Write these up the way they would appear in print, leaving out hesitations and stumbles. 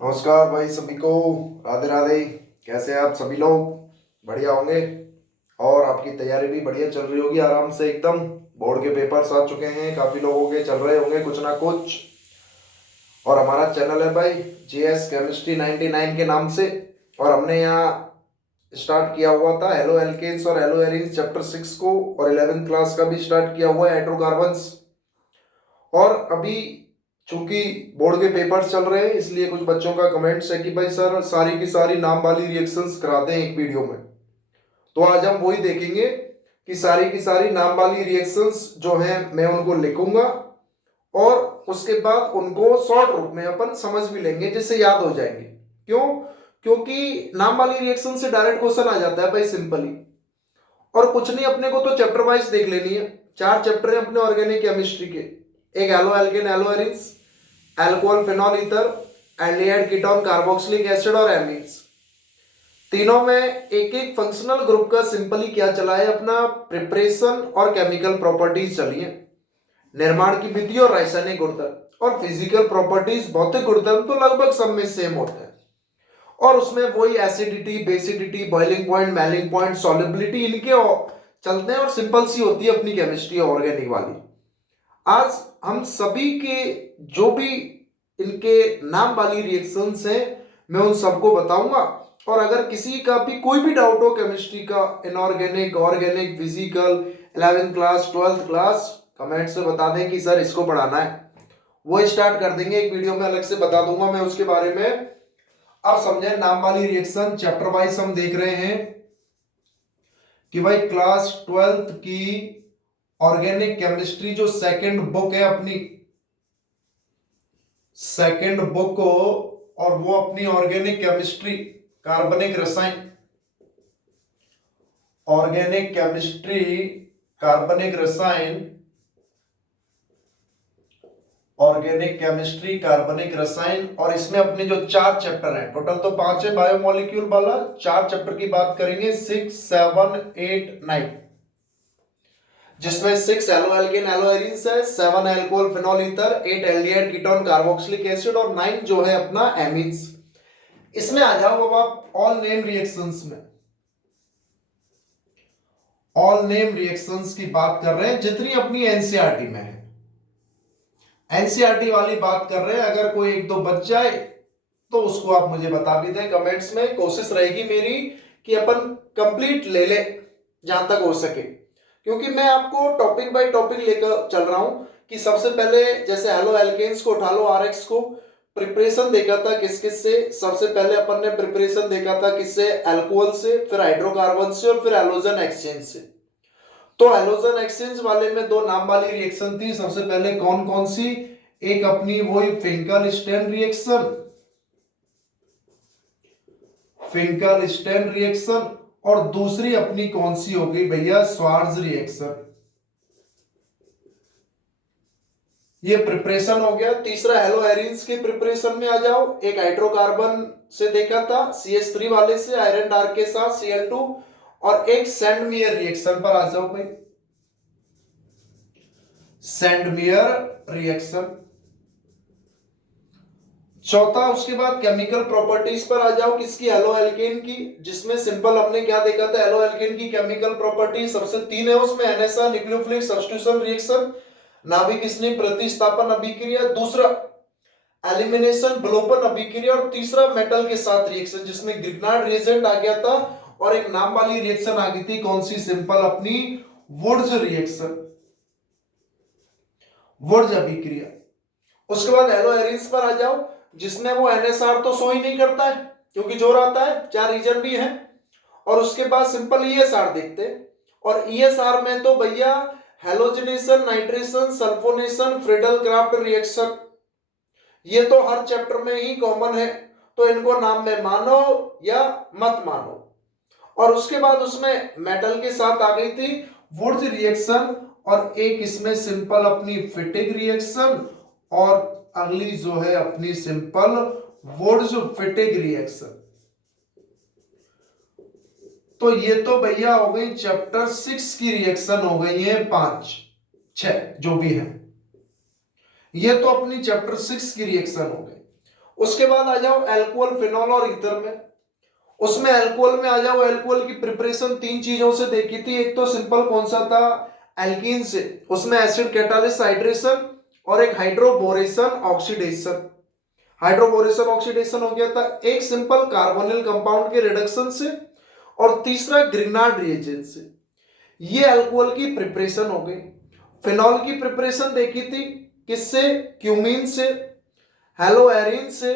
नमस्कार भाई सभी को। राधे राधे। कैसे हैं आप सभी लोग? बढ़िया होंगे। और आपकी तैयारी भी बढ़िया चल रही होगी, आराम से एकदम। बोर्ड के पेपर्स आ चुके हैं, काफ़ी लोगों के चल रहे होंगे कुछ ना कुछ। और हमारा चैनल है भाई जीएस केमिस्ट्री 99 के नाम से। और हमने यहाँ स्टार्ट किया हुआ था हेलो एल्केन्स और हेलो एरीन्स चैप्टर 6 को, और 11th क्लास का भी स्टार्ट किया हुआ है हाइड्रोकार्बन्स। और अभी चूंकि बोर्ड के पेपर्स चल रहे हैं, इसलिए कुछ बच्चों का कमेंट्स है कि भाई सर सारी की सारी नाम वाली रिएक्शंस कराते हैं एक वीडियो में। तो आज हम वही देखेंगे कि सारी की सारी नाम वाली रिएक्शंस जो हैं मैं उनको लिखूंगा, और उसके बाद उनको शॉर्ट रूप में अपन समझ भी लेंगे, जिससे याद हो जाएंगे। क्यों? क्योंकि नाम वाली रिएक्शन से डायरेक्ट क्वेश्चन आ जाता है भाई, सिंपली। और कुछ नहीं, अपने को तो चैप्टर वाइज देख लेनी है। 4 चैप्टर है अपने ऑर्गेनिक केमिस्ट्री के। एक halo alkane halo arenes, alcohol phenol ether, aldehyde ketone carboxylic acid और एमीन्स। तीनों में एक एक फंक्शनल ग्रुप का सिंपली क्या चला है, अपना प्रिपरेशन और केमिकल प्रॉपर्टीज चली है। निर्माण की विधि और रासायनिक गुणधर्म और फिजिकल प्रॉपर्टीज, भौतिक गुणधर्म तो लगभग सब में सेम होते हैं। और उसमें वही acidity, basicity, boiling point, melting point, solubility, इनके चलते हैं। और सिंपल सी होती है अपनी केमिस्ट्री ऑर्गेनिक वाली। आज हम सभी के जो भी इनके नाम वाली रिएक्शंस हैं, मैं उन सबको बताऊंगा। और अगर किसी का भी कोई भी डाउट हो केमिस्ट्री का, inorganic, organic, physical, 11th class, 12th class, comment से बता दें कि सर इसको पढ़ाना है, वो स्टार्ट कर देंगे। एक वीडियो में अलग से बता दूंगा मैं उसके बारे में। अब समझे नाम वाली रिएक्शन चैप्टर वाइज हम देख रहे हैं कि भाई क्लास 12th की ऑर्गेनिक केमिस्ट्री जो सेकंड बुक है अपनी, सेकंड बुक को, और वो अपनी ऑर्गेनिक केमिस्ट्री, कार्बनिक रसायन, ऑर्गेनिक केमिस्ट्री, कार्बनिक रसायन, ऑर्गेनिक केमिस्ट्री, कार्बनिक रसायन। और इसमें अपने जो 4 चैप्टर हैं, टोटल तो 5 है बायोमोलिक्यूल वाला, 4 चैप्टर की बात करेंगे, 6, 7, 8, 9। जिसमें 6 एलो एल्केन एलो एरिन्स है, 7 alcohol phenol ether, 8 aldehyde ketone carboxylic acid और 9 जो है अपना एमीन्स। इसमें आ जाओ अब आप ऑल नेम रिएक्शंस में। ऑल नेम रिएक्शंस की बात कर रहे हैं जितनी अपनी एनसीईआरटी में है। एनसीईआरटी वाली बात कर रहे हैं। अगर कोई एक दो बच जाए तो उसको आप मुझे बता भी दें कमेंट्स में। कोशिश रहेगी मेरी कि अपन कंप्लीट ले ले जहां तक हो सके, क्योंकि मैं आपको टॉपिक बाय टॉपिक लेकर चल रहा हूं। कि सबसे पहले जैसे हेलो एल्केन्स को उठा लो, आरएक्स को प्रिपरेशन देखा था किस किस से। सबसे पहले अपन ने प्रिपरेशन देखा था किससे, अल्कोहल से, फिर हाइड्रोकार्बन से, और फिर हैलोजन एक्सचेंज से। तो हैलोजन एक्सचेंज वाले में 2 नाम वाली रिएक्शन थी। सबसे पहले कौन कौन सी? एक अपनी वही Finkelstein reaction, Finkelstein reaction, और दूसरी अपनी कौन सी हो गई भैया, स्वार्ज रिएक्शन। ये प्रिपरेशन हो गया। तीसरा हेलो एरिन्स के प्रिपरेशन में आ जाओ। एक हाइड्रोकार्बन से देखा था, CH3 वाले से, आयरन डार्क के साथ Cl2। और एक सेंडमियर रिएक्शन पर आ जाओ भाई, सेंडमियर रिएक्शन। चौथा उसके बाद केमिकल प्रॉपर्टीज पर आ जाओ, किसकी, हेलो एल्केन की। जिसमें सिंपल हमने क्या देखा था, हेलो एल्केन की केमिकल प्रॉपर्टीज सबसे 3 है उसमें, NSR, न्यूक्लियोफिलिक सब्स्टिट्यूशन रिएक्शन, नाभिक स्नेह प्रतिस्थापन अभिक्रिया, दूसरा एलिमिनेशन विलोपन अभिक्रिया, और तीसरा मेटल के साथ रिएक्शन जिसमें ग्रिग्नार्ड रिएजेंट आ गया था। और एक नाम वाली रिएक्शन आ गई थी, कौन सी, सिंपल अपनी वुड्स रिएक्शन, वुड्स अभिक्रिया। उसके बाद हेलो एरिन्स पर आ जाओ, जिसमें वो NSR तो शो ही नहीं करता है क्योंकि जोर आता है, 4 रीजन भी है। और उसके बाद सिंपल ESR देखते हैं। और ESR में तो भैया halogenation, nitration, sulphonation, Friedel craft reaction, ये तो हर चैप्टर में ही कॉमन है। तो इनको नाम में मानो या मत मानो। और उसके बाद उसमें मेटल के साथ आ गई थी वुड्स रिएक्शन, और एक इसमें सिंपल अपनी फिटिग रिएक्शन, और अगली जो है अपनी सिंपल वुड्स फिटिग रिएक्शन। तो ये तो भैया हो गई चैप्टर 6 की रिएक्शन, हो गई है 5 6 जो भी है। ये तो अपनी चैप्टर 6 की रिएक्शन हो गई। उसके बाद आ जाओ अल्कोहल, फिनॉल और ईथर में। उसमें अल्कोहल में आ जाओ, अल्कोहल की प्रिपरेशन तीन चीजों से देखी थी। एक तो सिंपल कौन सा था, एल्कीन से, उसमें एसिड कैटालिसिस हाइड्रेशन और एक हाइड्रोबोरेशन ऑक्सीडेशन। हाइड्रोबोरेशन ऑक्सीडेशन हो गया था एक सिंपल कार्बोनिल कंपाउंड के रिडक्शन से, और तीसरा ग्रिग्नार्ड रिएजेंट से। ये अल्कोहल की प्रिपरेशन हो गई। फिनॉल की प्रिपरेशन देखी थी किससे, क्यूमीन से, हेलोएरिन से,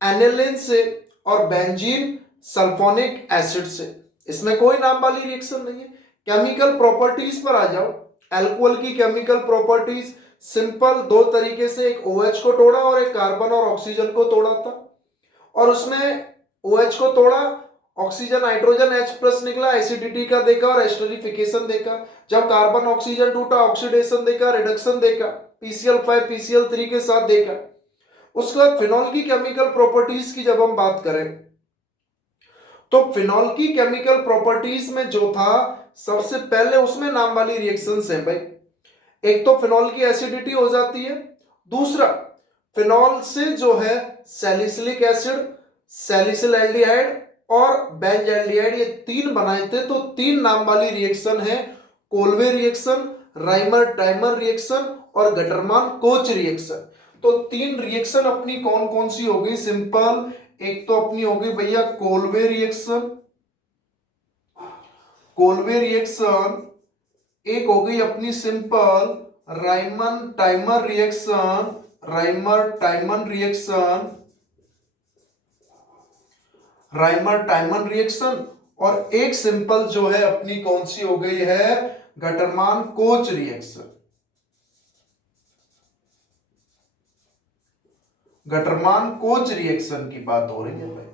एनिलीन से और बेंजीन सल्फोनिक एसिड से। इसमें कोई नाम वाली रिएक्शन नहीं है। केमिकल प्रॉपर्टीज पर आ जाओ। अल्कोहल की केमिकल प्रॉपर्टीज सिंपल दो तरीके से, एक OH को तोड़ा और एक कार्बन और ऑक्सीजन को तोड़ा था। और उसमें OH को तोड़ा, ऑक्सीजन हाइड्रोजन H+ निकला, एसिडिटी का देखा और एस्टरिफिकेशन देखा। जब कार्बन ऑक्सीजन टूटा, ऑक्सीडेशन देखा, रिडक्शन देखा, PCl5 PCl3 के साथ देखा। उसके बाद फिनॉल की केमिकल प्रॉपर्टीज की जब हम बात करें, तो फिनॉल की केमिकल प्रॉपर्टीज में जो था, सबसे पहले उसमें नाम वाली रिएक्शंस हैं भाई। एक तो फिनॉल की एसिडिटी हो जाती है, दूसरा फिनॉल से जो है सैलिसिलिक एसिड, सैलिसिल एल्डिहाइड और बेंजल्डिहाइड, ये तीन बनाए थे। तो तीन नाम वाली रिएक्शन है, कोल्वे रिएक्शन, राइमर टाइमर रिएक्शन और गटरमान कोच रिएक्शन। तो तीन रिएक्शन अपनी कौन कौन सी हो गई, सिंपल। एक तो अपनी हो गई भैया कोल्वे रिएक्शन, कोल्वे रिएक्शन। एक हो गई अपनी simple Riemann timer reaction, Rymer टाइमन reaction, Rymer टाइमन reaction. और एक सिंपल जो है अपनी कौन सी हो गई है, गटरमान कोच रिएक्शन। गटरमान कोच रिएक्शन की बात हो रही है भाई।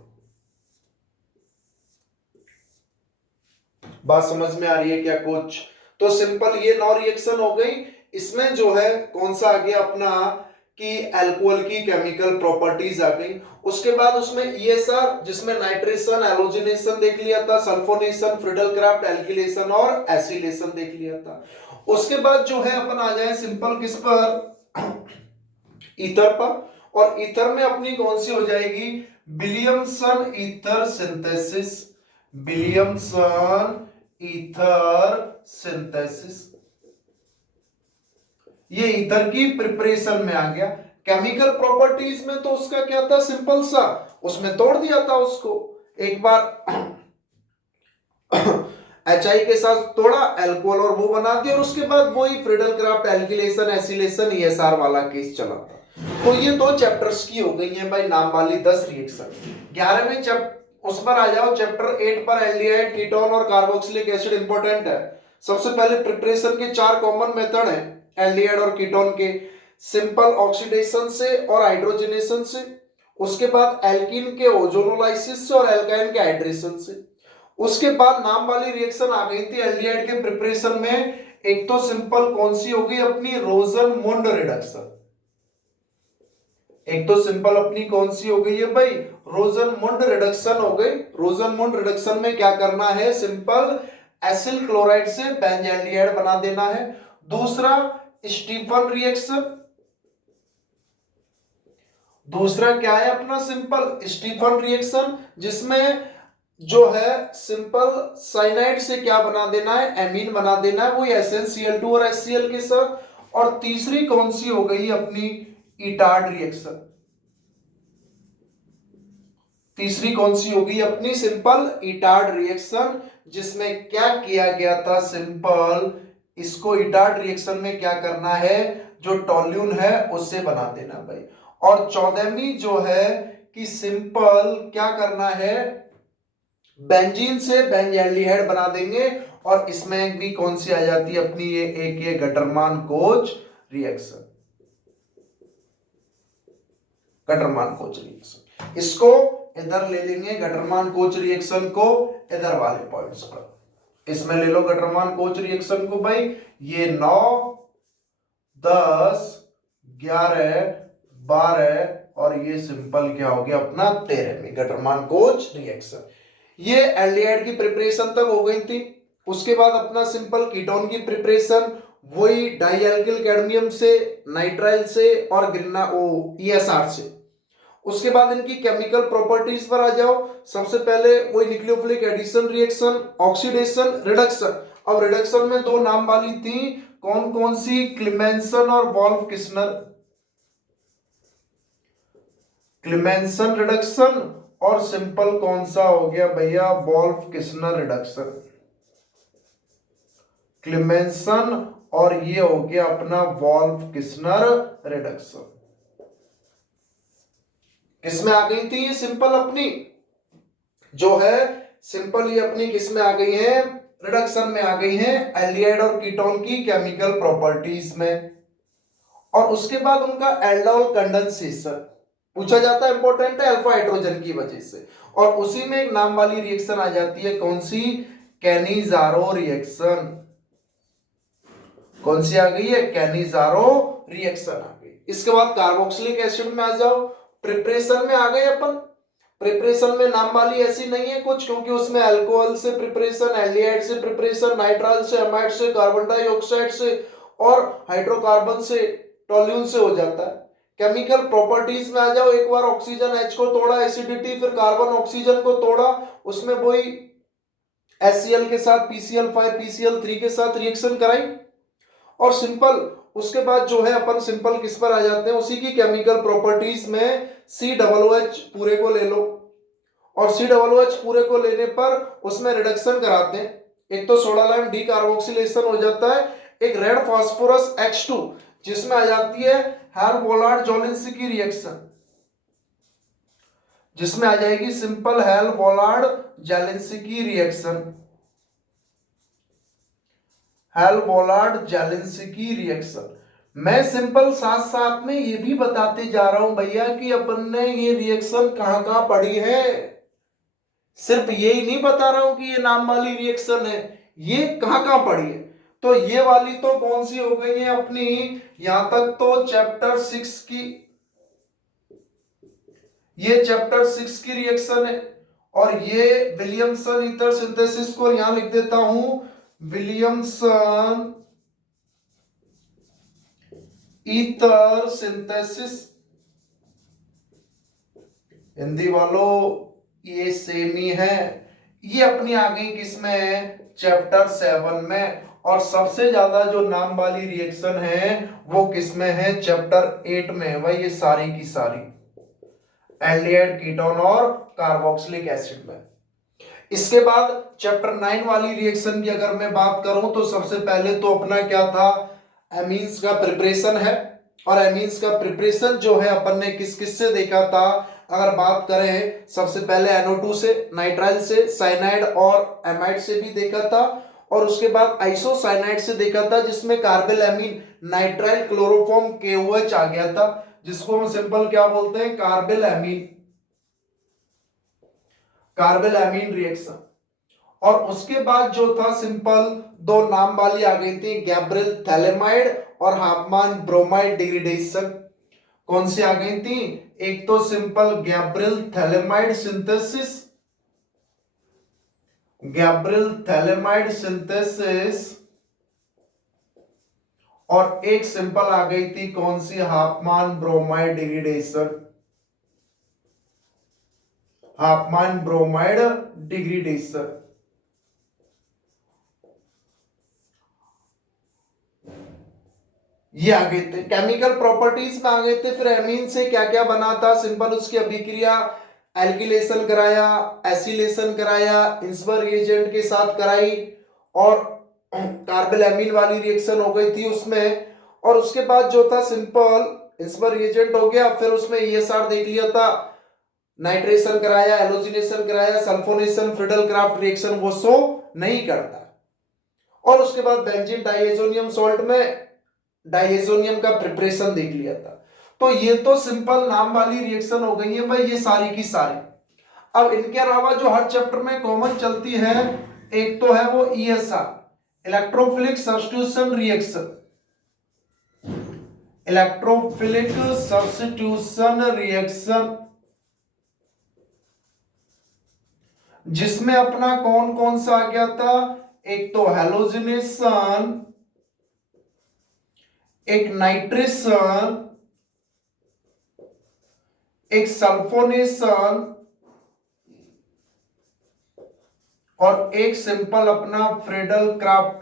बात समझ में आ रही है क्या कोच? तो सिंपल ये 9 रिएक्शन हो गई। इसमें जो है कौन सा आ गया अपना, कि अल्कोहल की केमिकल प्रॉपर्टीज आ गई। उसके बाद उसमें ESR, जिसमें नाइट्रेशन, एलोजिनेशन देख लिया था, सल्फोनेशन, फ्रिडल-क्राफ्ट, एल्किलेशन और एसिलेशन देख लिया था। उसके बाद जो है अपन आ जाए सिंपल किस पर, ईथर पर। और ईथर में अपनी कौन सी हो जाएगी, Williamson ether synthesis, Williamson ether synthesis. ये ईथर की प्रिपरेशन में आ गया। केमिकल प्रॉपर्टीज में तो उसका क्या था, सिंपल सा, उसमें तोड़ दिया था उसको एक बार HI के साथ तोड़ा, अल्कोहल और वो बना दिया, और उसके बाद वही फ्रिडल-क्राफ्ट, एल्किलेशन, एसिलेशन, ESR वाला केस चला था। तो ये दो चैप्टर्स की हो गई है भाई नाम वाली 10 रिएक्शन। 11वें उस पर आ जाओ, चैप्टर 8 पर एल्डिहाइड, कीटोन और कार्बोक्सिलिक एसिड इंपॉर्टेंट है। सबसे पहले प्रिपरेशन के 4 कॉमन मेथड हैं एल्डिहाइड और कीटोन के, सिंपल ऑक्सीडेशन से और हाइड्रोजनेशन से। उसके बाद एल्कीन के ओजोनोलाइसिस से और एल्काइन के हाइड्रेशन से। उसके बाद नाम वाली रिएक्शन आ गई थी एल्डिहाइड के प्रिपरेशन में। एक तो सिंपल कौन सी हो गई अपनी, रोजन-मुंड रिडक्शन। एक तो सिंपल अपनी कौन सी हो गई है भाई, रोजन-मुंड रिडक्शन हो गई। रोजन-मुंड रिडक्शन में क्या करना है, सिंपल एसिल क्लोराइड से बेंजल्डिहाइड बना देना है। दूसरा स्टीफन रिएक्शन, दूसरा क्या है अपना, सिंपल स्टीफन रिएक्शन, जिसमें जो है सिंपल साइनाइड से क्या बना देना है, एमीन बना देना है, वही SnCl2 और HCl के साथ। और तीसरी कौन सी हो गई अपनी, इटार्ड रिएक्शन। तीसरी कौन सी होगी अपनी, सिंपल इटार्ड रिएक्शन, जिसमें क्या किया गया था, सिंपल इसको इटार्ड रिएक्शन में क्या करना है, जो टोल्यून है उससे बना देना भाई। और 14वीं जो है कि सिंपल क्या करना है, बेंजीन से बेंजल्डिहाइड बना देंगे। और इसमें भी कौन सी आ जाती है अपनी, ये गटरमान कोच रिएक्शन, गटरमान कोच रिएक्शन। इसको इधर ले लेंगे, गटरमान कोच रिएक्शन को इधर वाले पॉइंट्स पर। इसमें ले लो गटरमान कोच रिएक्शन को भाई, ये 9, 10, 11, 12 और ये सिंपल क्या हो गया अपना 13वीं गटरमान कोच रिएक्शन। ये एल्डिहाइड की प्रिपरेशन तक हो गई थी। उसके बाद अपना सिंपल कीटोन की प्रिपरेशन, वही डाई एल्किल कैडमियम से, नाइट्राइल से और ESR से। उसके बाद इनकी केमिकल प्रॉपर्टीज पर आ जाओ। सबसे पहले वही nucleophilic addition reaction, oxidation, reduction. अब रिडक्शन में दो नाम वाली थी, कौन कौन सी? क्लेमेंसन और वॉल्फ किस्नर। क्लेमेंसन रिडक्शन और सिंपल कौन सा हो गया भैया? Wolf Kishner reduction. क्लेमेंसन और ये हो गया अपना वॉल्फ किस्नर रिडक्शन। किसमें आ गई थी ये? सिंपल अपनी जो है सिंपल ये अपनी किसमें आ गई है? रिडक्शन में आ गई है, एल्डिहाइड और कीटोन की केमिकल प्रॉपर्टीज में। और उसके बाद उनका एल्डोल कंडेंसेशन पूछा जाता है, इंपॉर्टेंट है अल्फा हाइड्रोजन की वजह से। और उसी में एक नाम वाली रिएक्शन आ जाती है, कौन सी? Cannizzaro reaction. कौन सी आ गई है? कैनिजारो रिएक्शन आ गई। इसके बाद कार्बोक्सिलिक एसिड में आ जाओ, प्रिपरेशन में आ गए अपन। प्रिपरेशन में नाम वाली ऐसी नहीं है कुछ, क्योंकि उसमें अल्कोहल से प्रिपरेशन, एल्डिहाइड से प्रिपरेशन, नाइट्राइल से, अमाइड से, कार्बन डाइऑक्साइड से और हाइड्रोकार्बन से, टोल्यून से हो जाता है। केमिकल प्रॉपर्टीज में आ जाओ, एक बार ऑक्सीजन H को तोड़ा, एसिडिटी, फिर कार्बन ऑक्सीजन को तोड़ा, उसमें वही HCl के साथ PCl5 PCl3 के साथ रिएक्शन कराई। और सिंपल उसके बाद जो है अपन सिंपल किस पर आ जाते हैं? उसी की केमिकल प्रॉपर्टीज में COOH पूरे को ले लो, और COOH पूरे को लेने पर उसमें रिडक्शन कराते हैं। एक तो सोडा लाइम डीकार्बोक्सिलेशन हो जाता है, एक रेड फास्फोरस H2 जिसमें आ जाती है हेल वोलार्ड की रिएक्शन, जिसमें आ जाएगी सिंपल हेल वोलार्ड की रिएक्शन, हेल वोलार्ड की रिएक्शन। मैं सिंपल साथ साथ में ये भी बताते जा रहा हूं भैया कि अपन ने ये रिएक्शन कहां कहां पढ़ी है। सिर्फ यही नहीं बता रहा हूं कि ये नाम वाली रिएक्शन है, ये कहां कहां पढ़ी है। तो ये वाली तो कौन सी हो गई है अपनी? यहां तक तो चैप्टर 6 की, ये चैप्टर 6 की रिएक्शन है। और ये विलियमसन ईथर सिंथेसिस को यहां लिख देता हूं, विलियमसन ईथर सिंथेसिस। हिंदी वालों ये सेम ही है। ये अपनी आ गई किसमें? चैप्टर 7 में। और सबसे ज्यादा जो नाम वाली रिएक्शन है वो किसमें है? चैप्टर 8 में है भाई, ये सारी की सारी एल्डिहाइड, कीटोन और कार्बोक्सिलिक एसिड में। इसके बाद चैप्टर 9 वाली रिएक्शन की अगर मैं बात करूं तो सबसे पहले तो अपना क्या था? एमीन्स का प्रिपरेशन है। और एमीन्स का प्रिपरेशन जो है अपन ने किस किस से देखा था? अगर बात करें सबसे पहले NO2 से, नाइट्राइल से, साइनाइड और एमाइड से भी देखा था। और उसके बाद आइसोसाइनाइड से देखा था, जिसमें कार्बेल एमीन नाइट्राइल क्लोरोफॉर्म KOH आ गया था, जिसको हम सिंपल क्या बोलते हैं? कार्बेल एमीन, कार्बेल एमीन रिएक्शन। और उसके बाद जो था सिंपल दो नाम वाली आ गई थी, गैब्रियल थैलेमाइड और हाफमान ब्रोमाइड डिग्रेडेशन। कौन सी आ गई थी? एक तो simple Gabriel phthalimide synthesis, Gabriel phthalimide synthesis, और एक सिंपल आ गई थी कौन सी? हाफमान ब्रोमाइड डिग्रेडेशन, हाफमान ब्रोमाइड डिग्रेडेशन। ये आ गए थे केमिकल प्रॉपर्टीज में आ गए थे। फिर एमीन से क्या क्या बना था? सिंपल उसकी अभिक्रिया एल्किलेशन कराया, एसिलेशन कराया, इंसबर रिएजेंट के साथ कराई, और कार्बल एमीन वाली रिएक्शन हो गई थी उसमें। और उसके बाद जो था सिंपल इंसबर रिएजेंट हो गया, फिर उसमें ESR देख लिया था, नाइट्रेशन कराया, एलोजिनेशन कराया, सल्फोनेशन, फ्रिडल क्राफ्ट रिएक्शन वो शो नहीं करता। और उसके बाद बेंजीन डाइएजोनियम सॉल्ट में डाइएजोनियम का प्रिपरेशन देख लिया था। तो ये तो सिंपल नाम वाली रिएक्शन हो गई है भाई, ये सारी की सारी। अब इनके अलावा जो हर चैप्टर में कॉमन चलती है, एक तो है वो ESR, electrophilic substitution reaction, electrophilic substitution reaction, जिसमें अपना कौन कौन सा आ गया था? एक तो हेलोजिनेशन, एक नाइट्रेशन, एक सल्फोनेशन और एक सिंपल अपना Friedel craft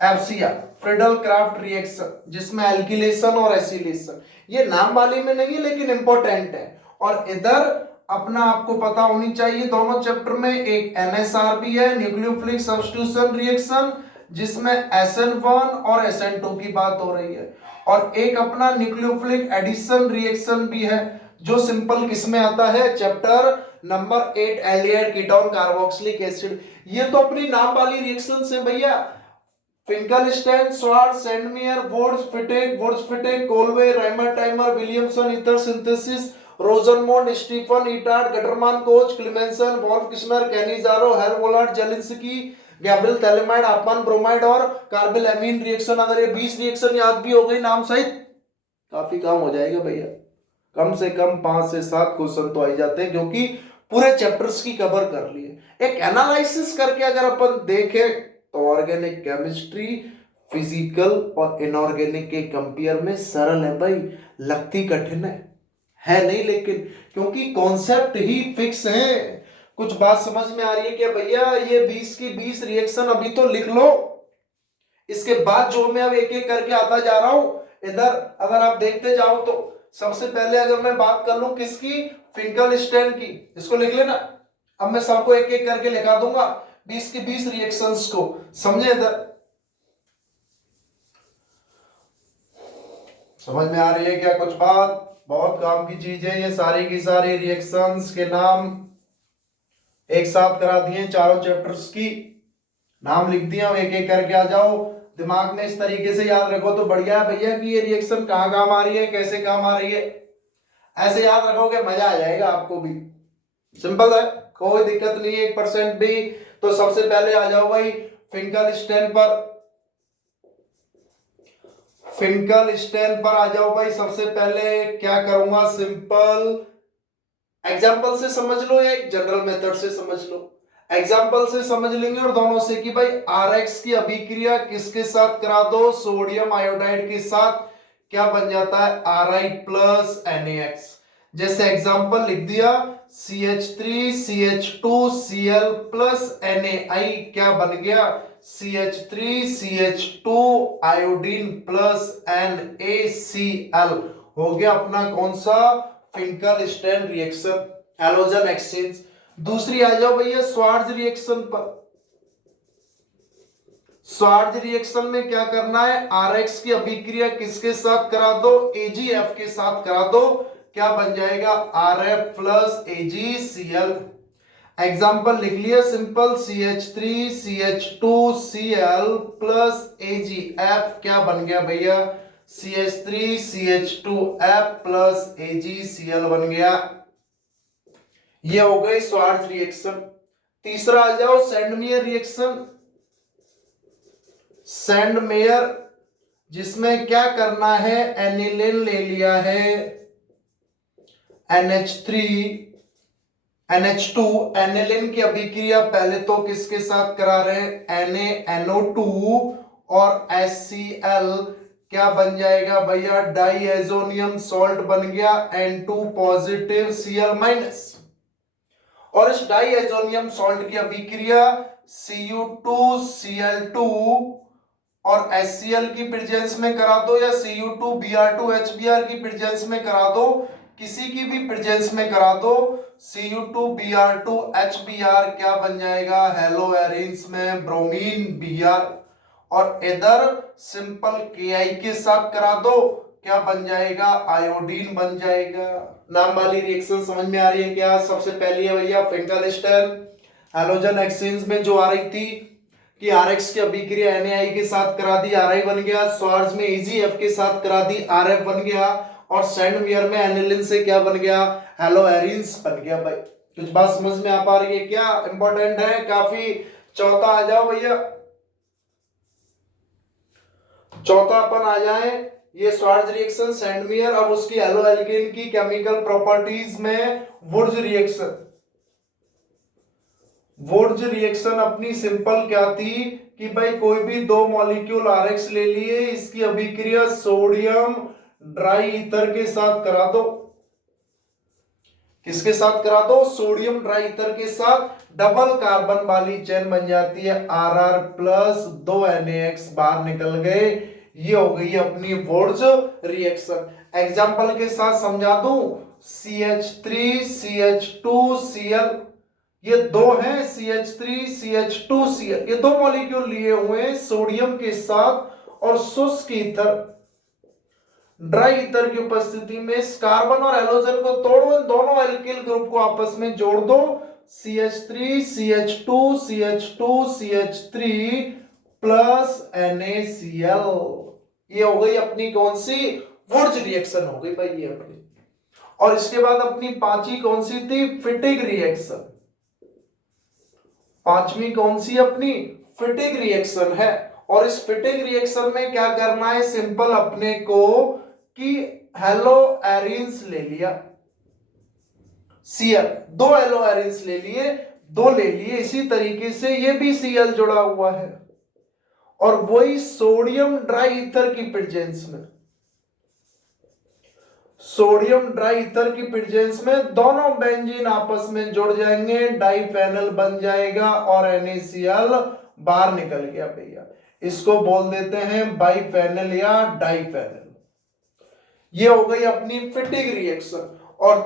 FCR, Friedel craft reaction, जिसमें एल्किलेशन और एसिलेशन, ये नाम वाले में नहीं है लेकिन इंपॉर्टेंट है। और इधर अपना आपको पता होनी चाहिए दोनों चैप्टर में, एक एनएसआर भी है, न्यूक्लियोफिलिक सब्स्टिट्यूशन रिएक्शन, जिसमें SN1 और SN2 की बात हो रही है, और एक अपना न्यूक्लियोफिलिक एडिशन रिएक्शन भी है, जो सिंपल किसमें आता है, chapter number 8 aldehyde ketone carboxylic acid. ये तो अपनी नाम वाली रिएक्शन से भैया, Finkelstein, Swarts, Sandmeyer, Wurtz Fittig, Kolbe, Reimer Tiemann, Williamson, ether synthesis, Rosenmund, Stephen, Etard, Gattermann, Koch, Clemmensen, Wolff Kishner, Cannizzaro, Hell Volhard, Zelinsky, Gabriel phthalimide, आपन ब्रोमाइड और कार्बिल एमीन रिएक्शन। अगर ये 20 रिएक्शन याद भी हो गई नाम सहित, काफी काम हो जाएगा भैया। कम से कम 5 से 7 क्वेश्चन तो आ ही जाते हैं, क्योंकि पूरे चैप्टर्स की कवर कर लिए। एक एनालिसिस करके अगर अपन देखें तो ऑर्गेनिक केमिस्ट्री फिजिकल और इनऑर्गेनिक के कंपेयर में सरल है भाई, लगती कठिन है नहीं, लेकिन क्योंकि कॉन्सेप्ट ही फिक्स है। कुछ बात समझ में आ रही है क्या भैया? ये 20 की 20 रिएक्शन अभी तो लिख लो, इसके बाद जो मैं अब एक एक करके आता जा रहा हूं, इधर अगर आप देखते जाओ तो सबसे पहले अगर मैं बात कर लूं किसकी, फिंकलस्टाइन की, इसको लिख लेना। अब मैं सबको एक एक करके लिखा दूंगा, 20 की 20 रिएक्शंस को, समझे? इधर समझ में आ रही है क्या कुछ बात? बहुत काम की चीज है ये, सारी की सारी रिएक्शंस के नाम एक साथ करा दिए, चारों चैप्टर्स की नाम लिख दिया, एक एक करके आ जाओ। दिमाग में इस तरीके से याद रखो तो बढ़िया है भैया कि ये रिएक्शन कहाँ काम आ रही है, कैसे काम आ रही है, ऐसे याद रखोगे मजा आ जाएगा आपको भी। सिंपल है, कोई दिक्कत नहीं है 1% भी। तो सबसे पहले आ जाओ भाई फिंकलस्टाइन पर, फिंकलस्टाइन पर आ जाओ भाई। सबसे पहले क्या करूंगा, सिंपल एग्जाम्पल से समझ लो या एक जनरल मेथड से समझ लो। एग्जाम्पल से समझ लेंगे और दोनों से कि भाई RX की अभिक्रिया किसके साथ करा दो, सोडियम आयोडाइड के साथ, क्या बन जाता है, Ri प्लस NaX। जैसे एग्जाम्पल लिख दिया, CH3CH2Cl प्लस NaI, क्या बन गया, CH3CH2 आयोडीन प्लस NaCl, हो गया अपना कौन सा, फिंकलस्टाइन रिएक्शन, हैलोजन एक्सचेंज। दूसरी आ जाओ भैया श्वार्ट्ज रिएक्शन पर। श्वार्ट्ज रिएक्शन में क्या करना है, RX की अभिक्रिया किसके साथ करा दो, AgF के साथ करा दो, क्या बन जाएगा, Rf प्लस AgCl। एग्जाम्पल लिख लिया सिंपल, CH3CH2Cl प्लस AgF, क्या बन गया भैया, CH3CH2F प्लस AgCl बन गया। ये हो गई श्वार्ट्ज रिएक्शन। तीसरा आ जाओ सैंडमेयर रिएक्शन। सैंडमेयर जिसमें क्या करना है, एनिलीन ले लिया है, NH3 NH2, एनिलीन की अभिक्रिया पहले तो किसके साथ करा रहे हैं, NaNO2 और HCl, क्या बन जाएगा भैया, डाइएजोनियम सॉल्ट बन गया, N2 पॉजिटिव Cl माइनस। और इस डाइएजोनियम सॉल्ट की अभिक्रिया Cu2Cl2 और HCl की प्रेजेंस में करा दो, या Cu2Br2HBr की प्रेजेंस में करा दो, किसी की भी प्रेजेंस में करा दो, Cu2Br2HBr, क्या बन जाएगा, हेलो एरिन्स में ब्रोमीन Br, और इधर सिंपल Ki के साथ करा दो, क्या बन जाएगा, आयोडीन बन जाएगा। नाम वाली रिएक्शन समझ में आ रही है क्या? सबसे पहली है भैया फिंकलस्टाइन, हैलोजन एक्सचेंज में जो आ रही थी कि RX की अभिक्रिया NaI के साथ करा दी, Ri बन गया, श्वार्ट्ज में AgF के साथ करा दी, Rf बन गया, और सैंडमेयर में एनिलीन से क्या बन गया, हेलो एरिन्स बन गया। भाई कुछ बात समझ में आ पा रही है क्या? इंपॉर्टेंट है काफी। चौथा आ जाओ भैया, चौथा अपन आ जाए, ये श्वार्ट्ज रिएक्शन सैंडमेयर। अब उसकी हेलो एल्केन की केमिकल प्रॉपर्टीज में वुर्ट्ज रिएक्शन। वुर्ट्ज रिएक्शन अपनी सिंपल क्या थी कि भाई कोई भी दो मॉलिक्यूल RX ले लिए, इसकी अभिक्रिया सोडियम ड्राई ईथर के साथ करा दो। किसके साथ करा दो? सोडियम ड्राई ईथर के साथ डबल कार्बन वाली चेन बन जाती है Rr प्लस 2NaX बाहर निकल गए। ये हो गई अपनी वोल्ज रिएक्शन। एग्जाम्पल के साथ समझा दूं, CH3 CH2 Cl, ये दो हैं CH3 CH2 Cl, ये दो मॉलिक्यूल लिए हुए हैं सोडियम के साथ और शुष्क ईथर ड्राई ईथर की उपस्थिति में। इस कार्बन और हेलोजन को तोड़ो, इन दोनों एल्किल ग्रुप को आपस में जोड़ दो, CH3 CH2 CH2 CH3 plus NaCl। ये हो गई अपनी कौन सी? वुर्ज रिएक्शन हो गई भाई ये अपनी। और इसके बाद अपनी पांचवी कौन सी थी? फिटिग रिएक्शन। पांचवी कौन सी अपनी? फिटिग रिएक्शन है। और इस फिटिग रिएक्शन में क्या करना है? सिंपल अपने को कि हेलो एरिन्स ले लिया, Cl, दो हेलो एरिन्स ले लिए, दो ले लिए, इसी तरीके से ये भी Cl जुड़ा हुआ है। और वही सोडियम ड्राई ईथर की प्रेजेंस में, सोडियम ड्राई ईथर की प्रेजेंस में दोनों बेंजीन आपस में जुड़ जाएंगे, डाइफेनल बन जाएगा और NaCl बाहर निकल गया भैया। इसको बोल देते हैं बाइफेनल या डाइफेनल। ये हो गई अपनी फिटिग रिएक्शन। और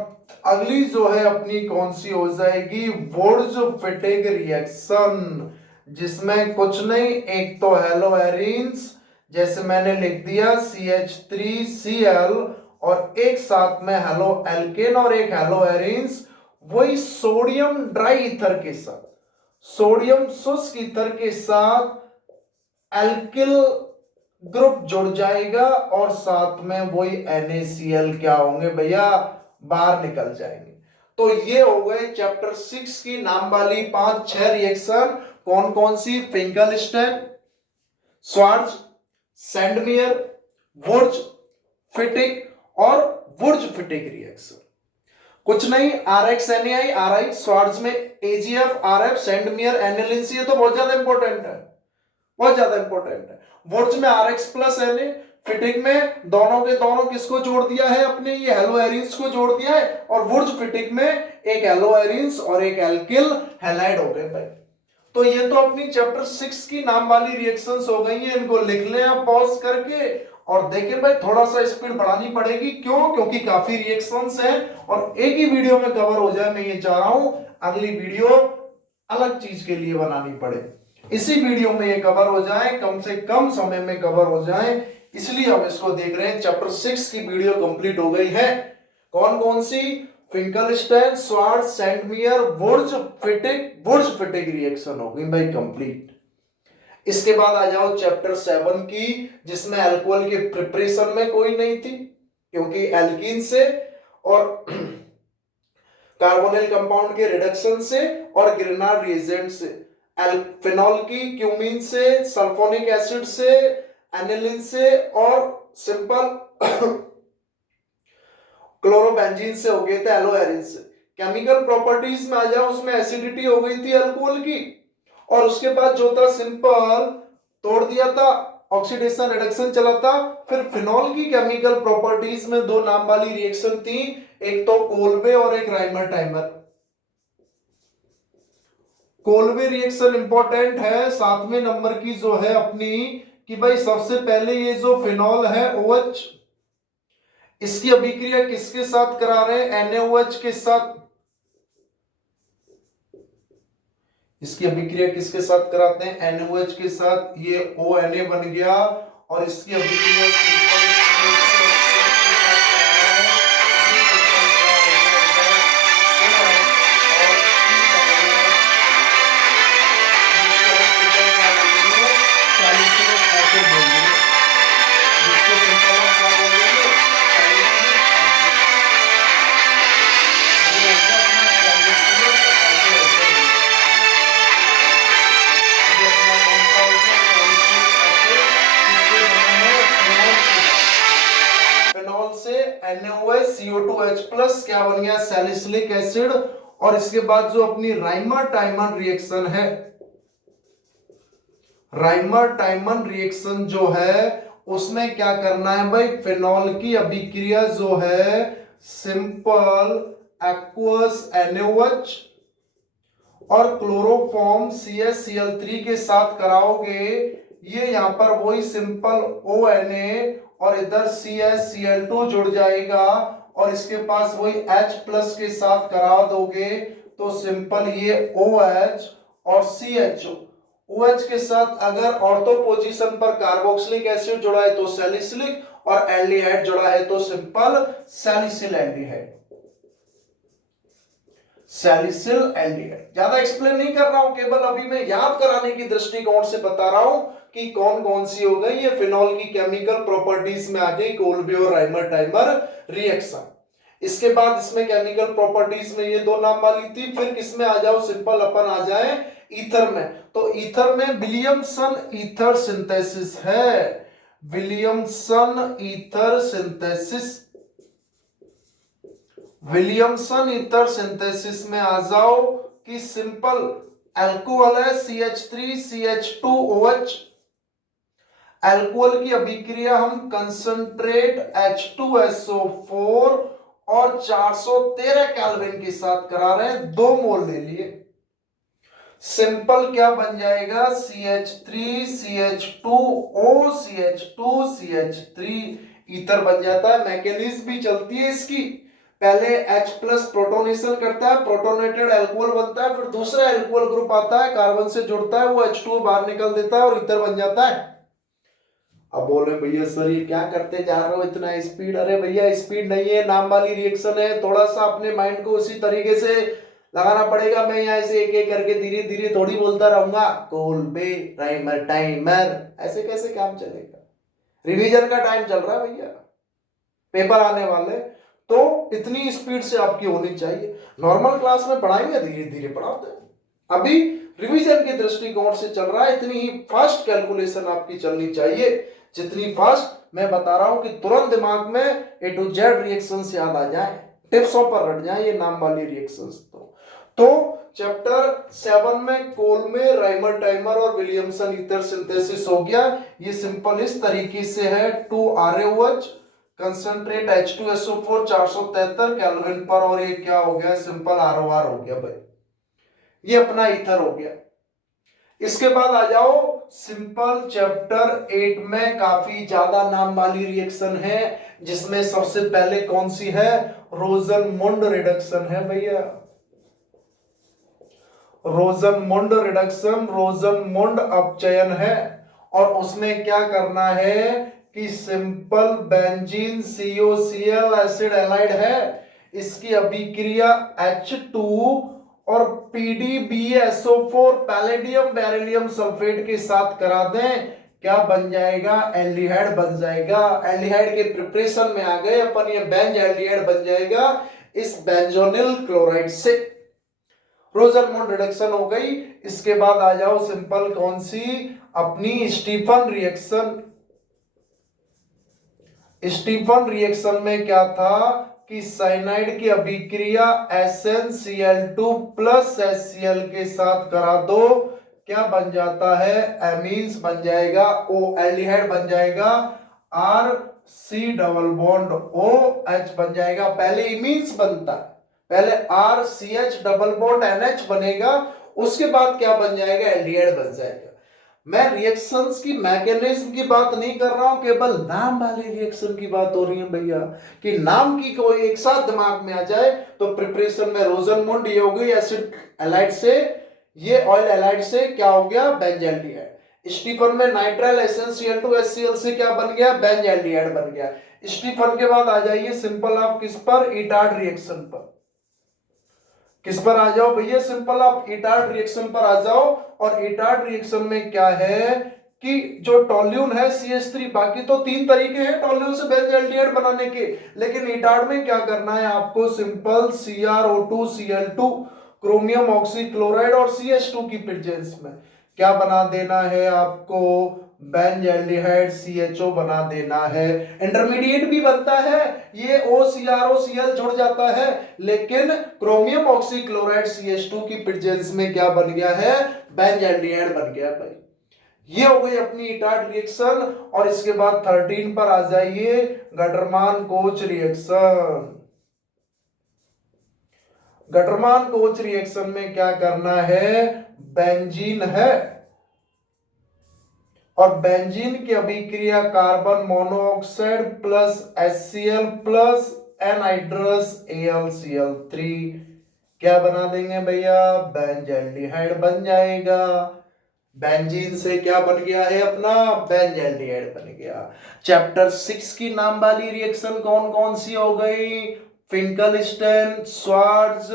अगली जो है अपनी कौन सी हो जाएगी? वुर्ज फिटिग रिएक्शन, जिसमें कुछ नहीं, एक तो हेलो एरिन्स जैसे मैंने लिख दिया CH3Cl और एक साथ में हेलो एल्केन और एक हेलो एरिन्स, वही सोडियम ड्राई ईथर के साथ, सोडियम शुष्क ईथर के साथ एल्किल ग्रुप जुड़ जाएगा और साथ में वही NaCl क्या होंगे भैया? बाहर निकल जाएंगे। तो ये हो गए चैप्टर 6 की नाम वाली 5-6 रिएक्शन। कौन कौन सी? फिंकलस्टैन, श्वार्ट्ज, सैंडमियर, वुर्ज फिटिग और वुर्ज फिटिग रिएक्शन। कुछ नहीं, RxNaI, RI, श्वार्ट्ज में AgF, RF, सैंडमियर, एनिलीन, ये तो बहुत ज्यादा इंपॉर्टेंट है, बहुत ज्यादा इंपॉर्टेंट है। वुर्ज में Rx प्लस Na, फिटिग में दोनों के दोनों किसको जोड़ दिया है? अपने ये हेलो एरिन्स को जोड़ दिया है। और वुर्ज फिटिग में एक हेलो एरिन्स और एक एल्किल हैलाइड हो गए भाई। तो ये तो अपनी चैप्टर 6 की नाम वाली रिएक्शंस हो गई हैं। इनको लिख लें आप पॉज करके और देखें भाई, थोड़ा सा स्पीड बढ़ानी पड़ेगी। क्यों? क्योंकि काफी रिएक्शंस हैं और एक ही वीडियो में कवर हो जाए, मैं ये चाह रहा हूं। अगली वीडियो अलग चीज के लिए बनानी पड़े, इसी वीडियो में ये कवर हो जाए, कम से कम समय में कवर हो जाए, इसलिए हम इसको देख रहे हैं। चैप्टर 6 की वीडियो कंप्लीट हो गई है। कौन कौन सी? फिंकलस्टैन, श्वार्ट्ज, सैंडमियर, वुर्ज फिटिग रिएक्शन हो गई भाई कंप्लीट। इसके बाद आ जाओ चैप्टर 7 की, जिसमें अल्कोहल के प्रिपरेशन में कोई नहीं थी, क्योंकि एल्कीन से और कार्बोनिल कंपाउंड के रिडक्शन से और ग्रिनार्ड रिएजेंट से, फिनॉल की क्यूमीन से, सल्फोनिक एसिड से, एनिलीन से और सिंपल क्लोरोबेंजीन से हो गए थे एलो एरिन से। केमिकल प्रॉपर्टीज में आ जाओ, उसमें एसिडिटी हो गई थी अल्कोहल की, और उसके बाद जो था सिंपल तोड़ दिया था, ऑक्सीडेशन रिडक्शन चला था। फिर फिनॉल की केमिकल प्रॉपर्टीज में दो नाम वाली रिएक्शन थी, एक तो कोल्बे और एक Rymer timer. Kolbe reaction important है। 7वें नंबर की जो है अपनी कि भाई सबसे पहले ये जो फिनॉल है OH, इसकी अभिक्रिया किसके साथ करा रहे हैं? NaOH के साथ। इसकी अभिक्रिया किसके साथ कराते हैं? NaOH के साथ। ये ONa बन गया और इसकी अभिक्रिया NaOH CO2H+ क्या बन गया? Salicylic acid. और इसके बाद जो अपनी राइमर टाइमन रिएक्शन है, राइमर टाइमन रिएक्शन जो है उसमें क्या करना है भाई, फिनॉल की अभिक्रिया जो है सिंपल एक्वस NaOH और क्लोरोफॉर्म CaCl3 के साथ कराओगे। ये यहां पर वही सिंपल ONa और इधर CaCl2 जुड़ जाएगा और इसके पास वही H+ के साथ करा दोगे तो सिंपल ये OH और CHO, OH के साथ अगर ऑर्थो पोजीशन पर कार्बोक्सिलिक एसिड जुड़ा है तो सैलिसिलिक और एल्डिहाइड जुड़ा है तो simple salicyl aldehyde, salicyl aldehyde. ज्यादा एक्सप्लेन नहीं कर रहा हूं, केवल अभी मैं याद कराने की दृष्टिकोण से बता रहा हूं कि कौन कौन सी हो गई ये फिनॉल की केमिकल प्रॉपर्टीज में आ गई कोल्बे और राइमर टाइमर रिएक्शन। इसके बाद इसमें केमिकल प्रॉपर्टीज में ये दो नाम वाली थी, फिर किसमें आ जाओ, सिंपल अपन आ जाए ईथर में। तो ईथर में विलियमसन ईथर सिंथेसिस है, Williamson ether synthesis, Williamson ether synthesis में आ जाओ कि सिंपल अल्कोहल है CH3CH2OH, अल्कोहल की अभिक्रिया हम कंसंट्रेट H2SO4 और 413 केल्विन के साथ करा रहे हैं, 2 मोल ले लिए। सिंपल क्या बन जाएगा, CH3CH2OCH2CH3 ईथर बन जाता है। मैकेनिज्म भी चलती है इसकी, पहले H+ प्रोटोनेशन करता है, प्रोटोनेटेड अल्कोहल बनता है, फिर दूसरा अल्कोहल ग्रुप आता है, कार्बन से जुड़ता है, वो H2 बाहर निकल देता है और ईथर बन जाता है। अब बोल रहे भैया सर ये क्या करते जा रहे हो इतना स्पीड, अरे भैया स्पीड नहीं है, नाम वाली रिएक्शन है, थोड़ा सा अपने माइंड को उसी तरीके से लगाना पड़ेगा। मैं यहाँ से एक एक करके धीरे धीरे थोड़ी बोलता रहूंगा, कोल्बे राइमर टाइमर, ऐसे कैसे काम चलेगा। रिवीजन का टाइम चल रहा है भैया, पेपर आने वाले, तो इतनी स्पीड से आपकी होनी चाहिए। नॉर्मल क्लास में पढ़ाएंगे धीरे धीरे पढ़ाते हैं, अभी रिवीजन के दृष्टिकोण से चल रहा है, इतनी ही फास्ट कैलकुलेशन आपकी चलनी चाहिए जितनी फास्ट मैं बता रहा हूं कि तुरंत दिमाग में A to Z रिएक्शंस याद आ जाए, टिप्सों पर रट जाए ये नाम वाली रिएक्शंस। तो चैप्टर 7 में कोल्बे राइमर टाइमर और विलियमसन ईथर सिंथेसिस हो गया। ये सिंपल इस तरीके से है, 2RaOH कंसंट्रेट H2SO4 473 केल्विन पर, और ये क्या हो गया, सिंपल ROR हो गया भाई, ये अपना ईथर हो गया। इसके बाद आ जाओ सिंपल चैप्टर 8 में काफी ज्यादा नाम वाली रिएक्शन है, जिसमें सबसे पहले कौन सी है, रोजनमुंड रिडक्शन है भैया, रोजनमुंड रिडक्शन, रोजनमुंड अपचयन है। और उसमें क्या करना है कि simple benzene COCl acid allied है, इसकी अभिक्रिया H2 और PdBSO4 पैलेडियम बेरिलियम सल्फेट के साथ करा दें, क्या बन जाएगा, एल्डिहाइड बन जाएगा। एल्डिहाइड के प्रिपरेशन में आ गए अपन, ये बेंज एल्डिहाइड बन जाएगा इस बेंजोनिल क्लोराइड से, रोजनमुंड रिडक्शन हो गई। इसके बाद आ जाओ सिंपल कौन सी, अपनी स्टीफन रिएक्शन। स्टीफन रिएक्शन में क्या था कि साइनाइड की अभिक्रिया SnCl2 प्लस HCl के साथ करा दो, क्या बन जाता है, एमीन्स बन जाएगा, O एल्डिहाइड बन जाएगा, RC डबल बॉन्ड OH बन जाएगा। पहले इमीन्स बनता है, पहले RCH डबल बॉन्ड NH बनेगा, उसके बाद क्या बन जाएगा, एल्डिहाइड बन जाएगा। मैं रिएक्शंस की मैकेनिज्म की बात नहीं कर रहा हूं, केवल नाम वाले रिएक्शन की बात हो रही है भैया, कि नाम की कोई एक साथ दिमाग में आ जाए। तो प्रिपरेशन में रोजनमुंड ये हो गई एसिड एलाइड से, ये ऑयल एलाइड से क्या हो गया, बेंज एल्डिहाइड। स्टीफन में नाइट्राइल SnCl2 HCl से क्या बन गया, बेंज एल्डिहाइड बन गया। स्टीफन के बाद आ जाइए सिंपल आप किस पर, इटार्ड रिएक्शन पर। किस पर आ जाओ भैया, सिंपल आप इटार्ड रिएक्शन पर आ जाओ। और इटार्ड रिएक्शन में क्या है कि जो टोल्यून है CH3, बाकी तो 3 तरीके हैं टोल्यून से बेंज एल्डिहाइड बनाने के, लेकिन इटार्ड में क्या करना है आपको, simple CrO2 Cl2 chromium oxychloride और CH2 की प्रेजेंस में क्या बना देना है आपको, बेंज एल्डिहाइड CHO बना देना है। इंटरमीडिएट भी बनता है, ये OCrOCl जुड़ जाता है, लेकिन क्रोमियम ऑक्सीक्लोराइड CH2 की प्रेजेंस में क्या बन गया है, बेंज एल्डिहाइड बन गया भाई। ये हो गई अपनी इटार्ड रिएक्शन। और इसके बाद 13 पर आ जाइए, गटरमान कोच रिएक्शन। गटरमान कोच रिएक्शन में क्या करना है, बेंजीन है और बेंजीन की अभिक्रिया carbon monoxide plus HCl plus anhydrous AlCl3 क्या बना देंगे भैया, बेंजल्डिहाइड बन जाएगा। बेंजीन से क्या बन गया है अपना, बेंजल्डिहाइड बन गया। चैप्टर 6 की नाम वाली रिएक्शन कौन कौन सी हो गई, Finkelstein, Swarts,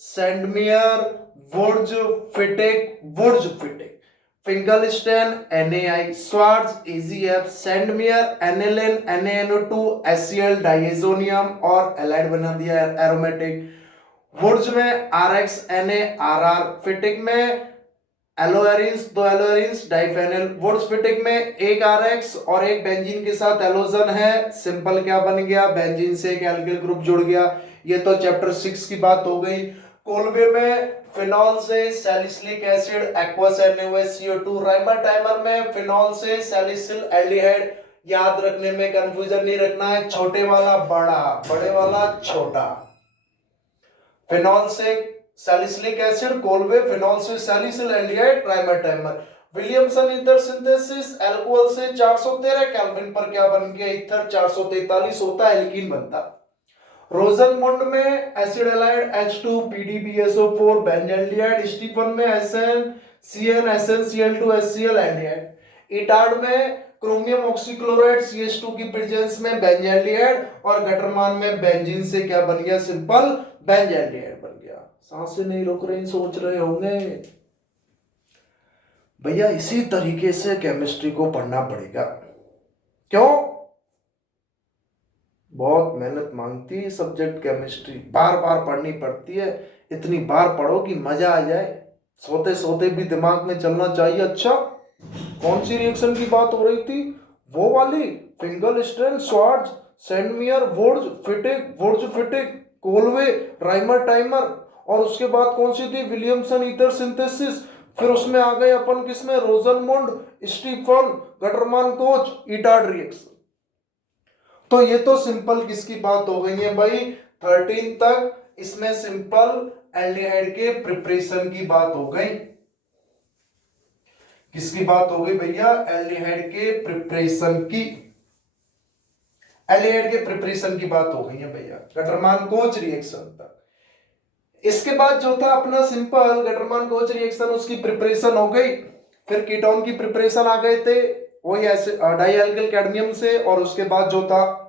Sandmeyer, Wurtz Fittig. Finkelstein NaI, Swarts AgF, Sandmeyer aniline NaNO2 HCl diazonium और एलाइड बना दिया एरोमेटिक। वुर्ज में RX Na RR, फिटिक में एलोएरिन्स, दो एलोएरिन्स डाइफेनिल। वुर्ज फिटिक में एक RX और एक बेंजीन के साथ एलोजन है, सिंपल क्या बन गया, बेंजीन से एक एल्किल ग्रुप जुड़ गया। ये तो चैप्टर 6 की बात हो गई। कोलबे में फिनॉल से salicylic acid aqueous NaOH CO2, Rymer timer में फिनॉल से सैलिसिल एल्डिहाइड। याद रखने में कंफ्यूजन नहीं रखना है, छोटे वाला बड़ा, बड़े वाला छोटा। फिनॉल से सैलिसिलिक एसिड, कोलबे, फिनॉल से salicyl aldehyde, trimer timer. Williamson ether synthesis, alcohol से 413 केल्विन पर क्या बन गया, ईथर 443 होता है, एल्कीन बनता। रोजनमुंड में acid halide H2PDPSO4 benzaldehyde, Stephen में SN SnCl2 HCl aldehyde. Etard में क्रोमियम ऑक्सीक्लोराइड CH2 की प्रेजेंस में बेंजल्डिहाइड और गटरमान में बेंजीन से क्या बन गया, सिंपल बेंजल्डिहाइड बन गया। सांसें नहीं रुक रही, सोच रहे होंगे भैया इसी तरीके से केमिस्ट्री को पढ़ना पड़ेगा। क्यों, बहुत मेहनत मांगती है सब्जेक्ट केमिस्ट्री, बार बार पढ़नी पड़ती है। इतनी बार पढ़ो कि मजा आ जाए, सोते सोते भी दिमाग में चलना चाहिए। अच्छा कौन सी रिएक्शन की बात हो रही थी, वो वाली, Finkelstein, Swarts, Sandmeyer, Wurtz Fittig, Kolbe, Reimer Tiemann. और उसके बाद कौन सी थी, विलियमसन ईथर सिंथेसिस। फिर उसमें आ गए अपन किसमें, रोजनमुंड, स्टीफन, गटरमान कोच, इटार्ड रिएक्शन। तो ये तो सिंपल किसकी बात हो गई है भाई, 13 तक इसमें सिंपल एल्डिहाइड के प्रिपरेशन की बात हो गई। किसकी बात हो गई भैया, एल्डिहाइड के प्रिपरेशन की, एल्डिहाइड के प्रिपरेशन की बात हो गई है भैया, गटरमान कोच रिएक्शन तक। इसके बाद जो था अपना सिंपल गटरमान कोच रिएक्शन, उसकी प्रिपरेशन हो गई। फिर कीटोन की प्रिपरेशन आ गए थे, वही ऐसे डाइएल्किल कैडमियम से। और उसके बाद जो था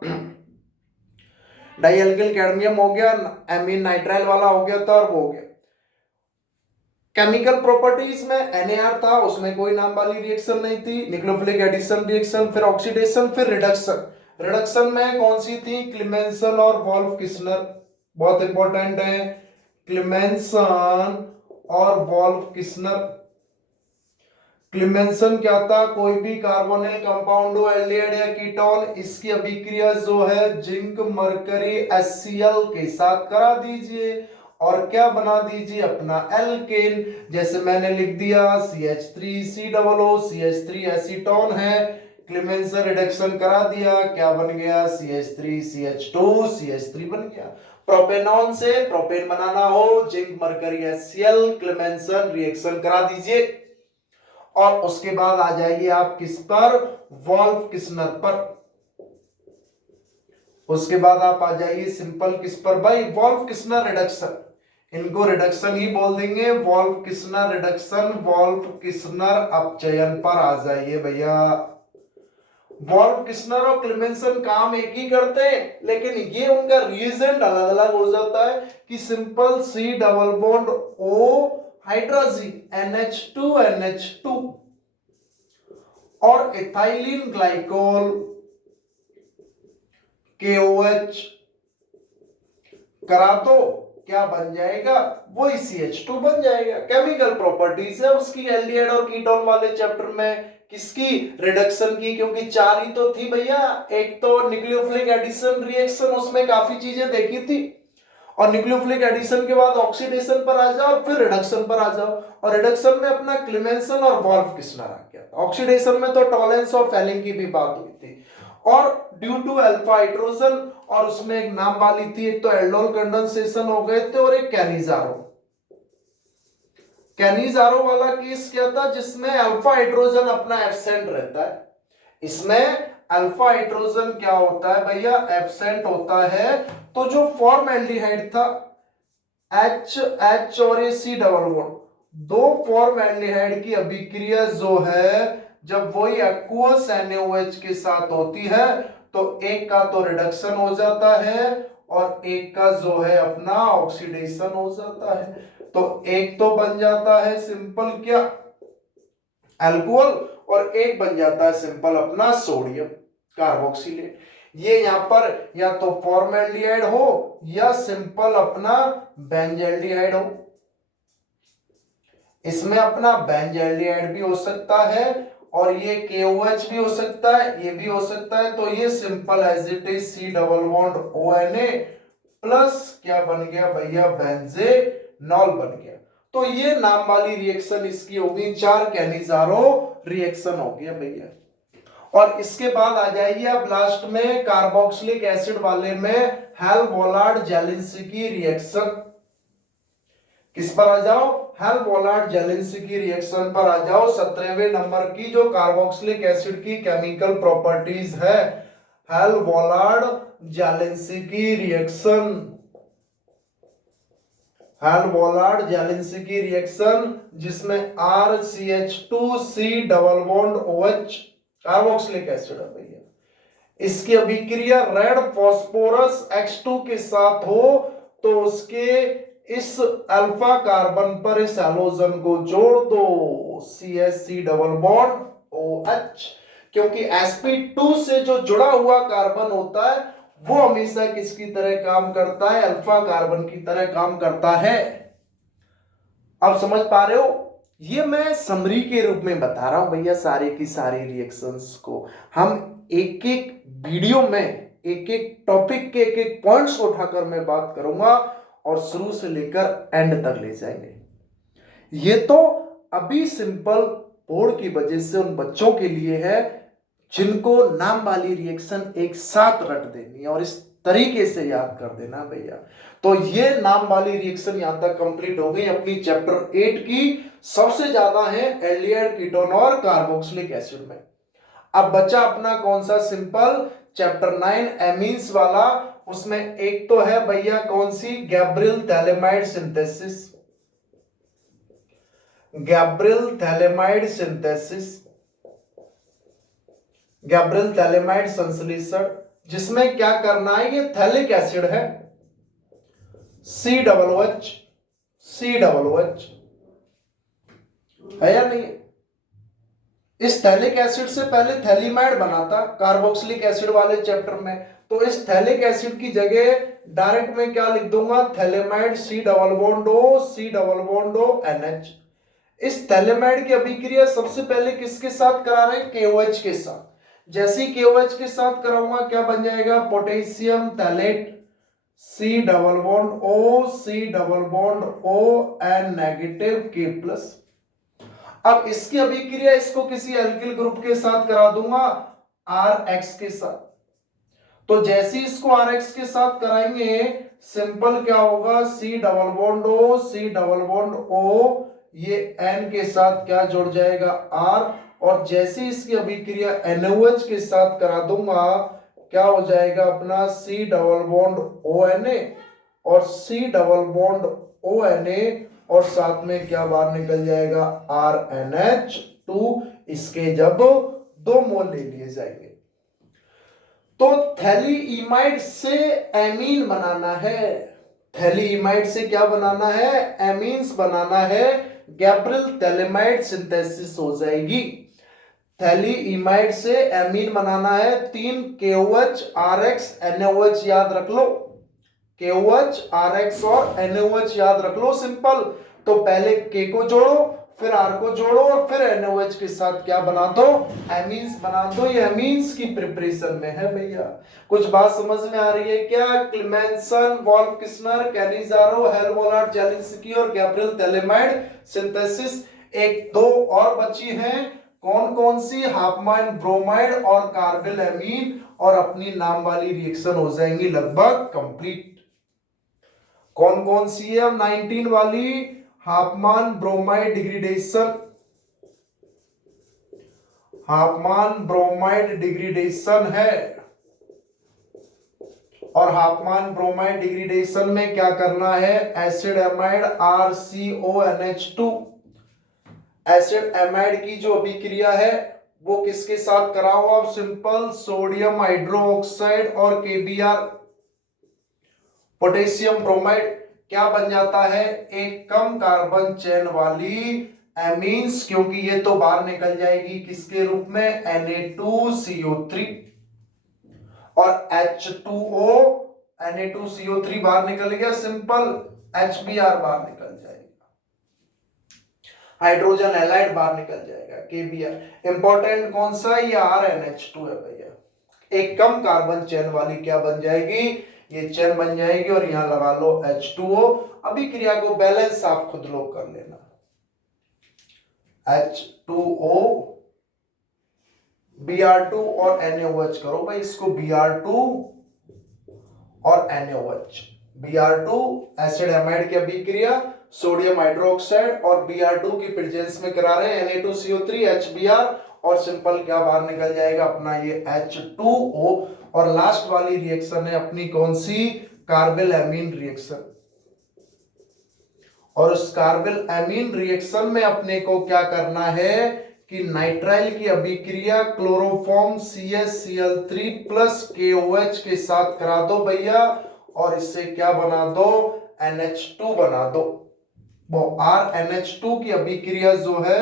डाइएल्किल कैडमियम हो गया, एमीन नाइट्राइल वाला हो गया था, और वो हो गया। केमिकल प्रॉपर्टीज में NaR था, उसमें कोई नाम वाली रिएक्शन नहीं थी, न्यूक्लियोफिलिक एडिशन रिएक्शन, फिर ऑक्सीडेशन, फिर रिडक्शन। रिडक्शन में कौन सी थी, क्लेमेंसन और वॉल्फ किस्नर, बहुत इंपॉर्टेंट है, क्लेमेंसन और वॉल्फ किस्नर। क्लेमेंसन क्या था, कोई भी कार्बोनिल कंपाउंड हो, एल्डिहाइड या कीटोन, इसकी अभिक्रिया जो है जिंक मरकरी HCl के साथ करा दीजिए और क्या बना दीजिए, अपना एल्केन। जैसे मैंने लिख दिया CH3COO, CH3 एसीटोन है, क्लेमेंसन रिडक्शन करा दिया, क्या बन गया, CH3CH2 CH3 बन गया। प्रोपेनॉन से प्रोपेन बनाना हो, zinc mercury HCl, Clemmensen reaction करा दीजिए। और उसके बाद आ जाइए आप किस पर, वॉल्फ किस्नर पर। उसके बाद आप आ जाइए सिंपल किस पर भाई, वॉल्फ किस्नर रिडक्शन। इनको रिडक्शन ही बोल देंगे, Wolff Kishner reduction, Wolff Kishner अपचयन पर आ जाइए भैया। वॉल्फ किस्नर और क्लेमेंसन काम एक ही करते हैं, लेकिन ये उनका रिएजेंट अलग अलग हो जाता है कि simple C double bond O hydrogen NH2 और इथाइलिन ग्लाइकोल KOH करा तो क्या बन जाएगा, वही CH2 बन जाएगा। केमिकल प्रॉपर्टीज है उसकी एल्डिहाइड और कीटोन वाले चैप्टर में, किसकी, रिडक्शन की, क्योंकि 4 ही तो थी भैया। एक तो न्यूक्लियोफिलिक एडिशन रिएक्शन, उसमें काफी चीजें देखी थी, और न्यूक्लियोफिलिक एडिशन के बाद ऑक्सीडेशन पर आ जाओ और फिर रिडक्शन पर आ जाओ। और रिडक्शन में अपना क्लेमेंसन और वॉल्फ किस्नर आ गया। ऑक्सीडेशन में तो टॉलेंस और फेलिंग की भी बात हुई थी। और ड्यू टू अल्फा हाइड्रोजन, और उसमें एक नाम वाली थी, एक तो एल्डोल कंडेंसेशन हो गए थे और एक कैनिजारो। कैनिजारो वाला केस क्या था, जिसमें अल्फा हाइड्रोजन अपना एब्सेंट रहता है। इसमें अल्फा हाइड्रोजन क्या होता है भैया, एब्सेंट होता है। तो जो फॉर्मल्डिहाइड था H और C डबल बॉन्ड, दो फॉर्मल्डिहाइड की अभिक्रिया जो है जब वही एक्वस NaOH के साथ होती है तो एक का तो रिडक्शन हो जाता है और एक का जो है अपना ऑक्सीडेशन हो जाता है। तो एक तो बन जाता है सिंपल क्या, अल्कोहल, और एक बन जाता है सिंपल अपना सोडियम कार्बोक्सिलेट। ये यहां पर या तो फॉर्मल्डिहाइड हो या सिंपल अपना बेंजल्डिहाइड हो। इसमें अपना बेंजल्डिहाइड भी हो सकता है और ये KOH भी हो सकता है, ये भी हो सकता है। तो ये simple as it is C double bond ONA plus क्या बन गया भैया, बेंजेनॉल बन गया। तो ये नाम वाली रिएक्शन इसकी होगी, 4 कैनिजारो रिएक्शन हो गया भैया। और इसके बाद आ जाइए अब लास्ट में कार्बोक्सिलिक एसिड वाले में हेल-वोलार्ड जेलिंस्की रिएक्शन। किस पर आ जाओ, हेल-वोलार्ड जेलिंस्की रिएक्शन पर आ जाओ। 17वें नंबर की जो कार्बोक्सिलिक एसिड की केमिकल प्रॉपर्टीज है, हेल-वोलार्ड जेलिंस्की रिएक्शन। हेल-वोलार्ड जेलिंस्की रिएक्शन जिसमें RCH2C double bond OH carboxylic acid है भैया। इसकी अभिक्रिया रेड फास्फोरस X2 के साथ हो तो उसके इस अल्फा कार्बन पर इस हैलोजन को जोड़ दो, CH3 डबल बॉन्ड OH। क्योंकि sp2 से जो जुड़ा हुआ कार्बन होता है वो हमेशा किसकी तरह काम करता है, अल्फा कार्बन की तरह काम करता है। अब समझ पा रहे हो, ये मैं समरी के रूप में बता रहा हूं भैया सारी की सारी रिएक्शंस को। हम एक एक वीडियो में एक एक टॉपिक के एक एक पॉइंट्स उठाकर मैं बात करूंगा और शुरू से लेकर एंड तक ले जाएंगे। ये तो अभी सिंपल बोर्ड की वजह से उन बच्चों के लिए है जिनको नाम वाली रिएक्शन एक साथ रट देनी है और इस तरीके से याद कर देना भैया। तो ये नाम वाली रिएक्शन यहां तक कंप्लीट हो गई अपनी चैप्टर 8 की। सबसे ज्यादा है एल्डिहाइड, कीटोन और कार्बोक्सिलिक एसिड में। अब बचा अपना कौन सा, सिंपल चैप्टर 9 एमीन्स वाला। उसमें एक तो है भैया कौन सी, Gabriel phthalimide synthesis. Gabriel phthalimide synthesis, Gabriel phthalimide संश्लेषण, जिसमें क्या करना है, ये थैलिक एसिड है C double OH, C double OH है या नहीं। इस थैलिक एसिड से पहले थैलीमाइड बना था कार्बोक्सिलिक एसिड वाले चैप्टर में। तो इस थैलिक एसिड की जगह डायरेक्ट में क्या लिख दूंगा, phthalimide C double bond O, C double bond O NH। इस थैलेमाइड की अभिक्रिया सबसे पहले किसके साथ करा रहे हैं, KOH के साथ। जैसे ही KOH के साथ कराऊंगा क्या बन जाएगा, potassium phthalate C double bond O, C double bond O N negative K plus. अब इसकी अभिक्रिया इसको किसी एल्किल ग्रुप के साथ करा दूंगा RX के साथ। तो जैसे इसको RX के साथ कराएंगे सिंपल क्या होगा, C double bond O, C double bond O, ये N के साथ क्या जुड़ जाएगा R। और जैसे इसकी अभिक्रिया NaOH के साथ करा दूंगा क्या हो जाएगा अपना C डबल बॉन्ड ONA और C डबल बॉन्ड ONA और साथ में क्या बाहर निकल जाएगा RNH2। इसके जब 2 मोल ले लिए जाएंगे तो थैलीइमाइड से एमीन बनाना है। थैलीइमाइड से क्या बनाना है, एमीन्स बनाना है। गैब्रियल थैलेमाइड सिंथेसिस हो जाएगी। थैलीइमाइड से एमीन बनाना है। 3 KOH RX NaOH याद रख लो, KOH RX और NaOH याद रख लो सिंपल। तो पहले K को जोड़ो फिर R को जोड़ो और फिर NaOH के साथ क्या बना दो, एमीन्स बना दो। ये एमीन्स की प्रिपरेशन में है भैया। कुछ बात समझ में आ रही है क्या? Clemmensen, Wolff Kishner, Cannizzaro, Hell Volhard, Zelinsky और गैब्रियल थैलेमाइड सिंथेसिस। एक दो और बची हैं, कौन कौन सी? हाफमैन ब्रोमाइड और कार्बिल एमीन, और अपनी नाम वाली रिएक्शन हो जाएंगी लगभग कंप्लीट। कौन कौन सी है? 19 वाली Hopman bromide degradation, Hopman bromide degradation है। और हाफमैन ब्रोमाइड डिग्रेडेशन में क्या करना है? Acid amide RCONH2, acid amide की जो अभिक्रिया है वो किसके साथ कराओ आप? सिंपल सोडियम हाइड्रोक्साइड और KBr पोटेशियम ब्रोमाइड। क्या बन जाता है? एक कम कार्बन चेन वाली एमीन्स, क्योंकि ये तो बाहर निकल जाएगी किसके रूप में? Na2CO3 और H2O, Na2CO3 बाहर निकल गया, सिंपल HBr बाहर निकल जाएगा, हाइड्रोजन हैलाइड बाहर निकल जाएगा, KBr। इंपॉर्टेंट कौन सा? ये RNH2 है भैया। एक कम कार्बन चेन वाली क्या बन जाएगी? ये चेन बन जाएगी, और यहां लगा लो H2O। अभी क्रिया को बैलेंस आप खुद लोग कर लेना। H2O Br2 और NaOH करो भाई, इसको Br2 और NaOH। Br2 एसिड एमाइड की अभिक्रिया सोडियम हाइड्रोक्साइड, और Br2 की प्रेजेंस में करा रहे हैं Na2CO3 HBr, और सिंपल क्या बाहर निकल जाएगा अपना? ये H2O। और लास्ट वाली रिएक्शन है अपनी कौन सी? Carbyl amine reaction. और उस कार्बिल एमीन रिएक्शन में अपने को क्या करना है कि नाइट्राइल की अभिक्रिया क्लोरोफॉर्म CaCl3 प्लस KOH के साथ करा दो भैया, और इससे क्या बना दो? NH2 बना दो। वो RNH2 की अभिक्रिया जो है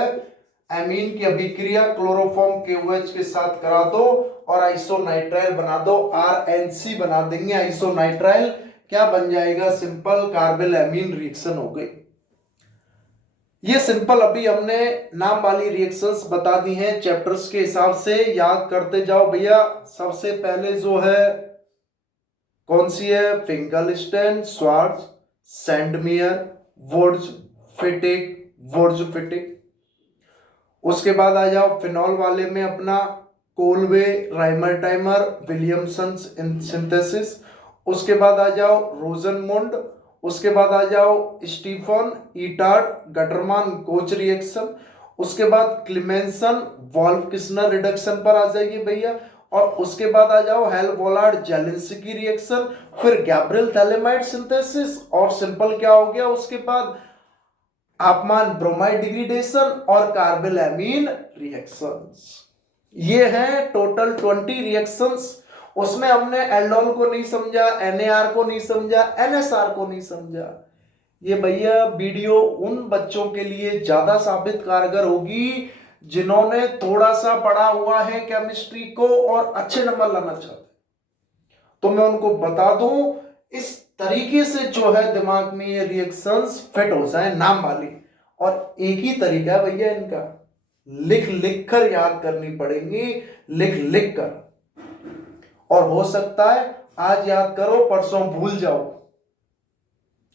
एमीन की अभिक्रिया क्लोरोफॉर्म KOH के साथ करा दो, और आइसोनाइट्राइल बना दो, RNC बना देंगे आइसोनाइट्राइल। क्या बन जाएगा? सिंपल कार्बिल एमीन रिएक्शन हो गई। ये सिंपल अभी हमने नाम वाली रिएक्शंस बता दी हैं चैप्टर्स के हिसाब से, याद करते जाओ भैया। सबसे पहले जो है कौन सी है? फिंगलस्टेन, स्वार्ट्ज, सैंडमियर, वुर्ज-फिटिक। उसके बाद आ जाओ फिनॉल वाले में अपना कोलवे, राइमरटाइमर, विलियमसन सिंथेसिस। उसके बाद आ जाओ रोजनमुंड। उसके बाद आ जाओ Stephen Etard Gattermann coach reaction. उसके बाद क्लेमेंसन वॉल्फ किस्नर रिडक्शन पर आ जाएगी भैया। और उसके बाद आ जाओ हेलवोलार्ड जेलिंस्की रिएक्शन, फिर गैब्रियल थैलेमाइड सिंथेसिस, और सिंपल क्या हो गया उसके बाद? हाफमैन ब्रोमाइड डिग्रेडेशन और कार्बिल एमीन रिएक्शंस। ये हैं टोटल 20 रिएक्शंस। उसमें हमने एल्डोल को नहीं समझा, NAR को नहीं समझा, NSR को नहीं समझा। ये भैया वीडियो उन बच्चों के लिए ज्यादा साबित कारगर होगी जिन्होंने थोड़ा सा पढ़ा हुआ है केमिस्ट्री को और अच्छे नंबर लाना चाहते। तो मैं उनको बता दूं, इस तरीके से जो है दिमाग में ये रिएक्शंस फिट हो जाए नाम वाली। और एक ही तरीका है भैया इनका, लिख लिख कर याद करनी पड़ेंगी, लिख लिख कर। और हो सकता है आज याद करो परसों भूल जाओ,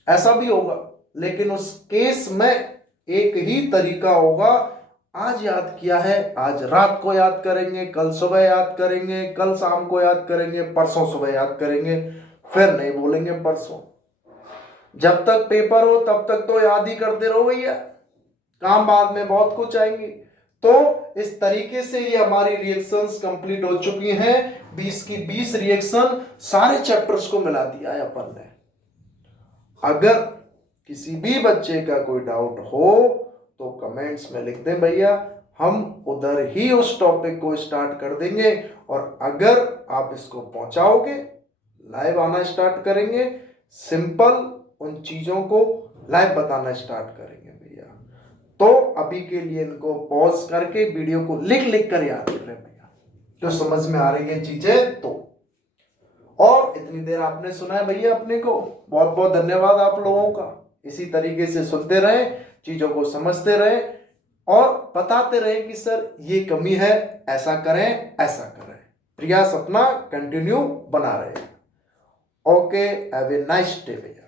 ऐसा भी होगा। लेकिन उस केस में एक ही तरीका होगा, आज याद किया है आज रात को याद करेंगे, कल सुबह याद करेंगे, कल शाम को याद करेंगे, परसों सुबह याद करेंगे, फिर नहीं बोलेंगे परसों। जब तक पेपर हो तब तक तो याद ही करते रहो भैया, काम बाद में बहुत कुछ आएंगे। तो इस तरीके से ये हमारी रिएक्शंस कंप्लीट हो चुकी हैं। 20 की 20 रिएक्शन सारे चैप्टर्स को मिला दिया है अपन ने। अगर किसी भी बच्चे का कोई डाउट हो तो कमेंट्स में लिख दें भैया, हम उधर ही उस टॉपिक को स्टार्ट कर देंगे। और अगर आप इसको पहुंचाओगे लाइव आना स्टार्ट करेंगे, सिंपल उन चीजों को लाइव बताना स्टार्ट करेंगे भैया। तो अभी के लिए इनको पॉज करके वीडियो को लिख लिख कर याद करें भैया, जो समझ में आ रही है चीजें तो। और इतनी देर आपने सुना है भैया अपने को, बहुत बहुत धन्यवाद आप लोगों का। इसी तरीके से सुनते रहें, चीजों को समझते रहें, और बताते रहे कि सर ये कमी है, ऐसा करें ऐसा करें। प्रयास अपना कंटिन्यू बना रहे। Okay, have a nice day भैया।